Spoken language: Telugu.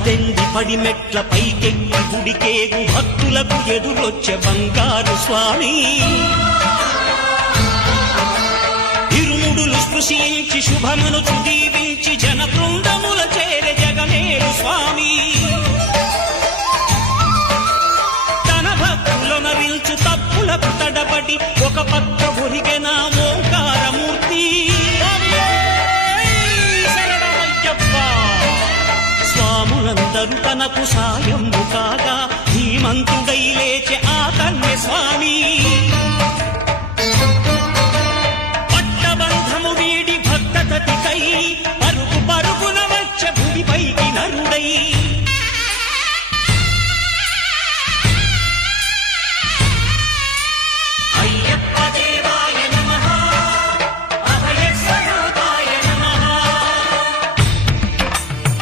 18 పడిమెట్ల పైకెక్కి గుడికేగు భక్తులకు ఎదురొచ్చే బంగారు స్వామి ఇరుముడులు స్పృశించి శుభమును దీవించి జన బృందముల చేరే జగమేరు స్వామి తన భక్తులనరించు తప్పులకు తడబడి ఒక పక్క ఒరిగెన ఓంకారమూర్తి స్వాములందరూ తనకు సాయము కాగా ధీమంతుడై లేచే ఆ కన్య స్వామి పట్టబంధము వీడి భక్తతతికై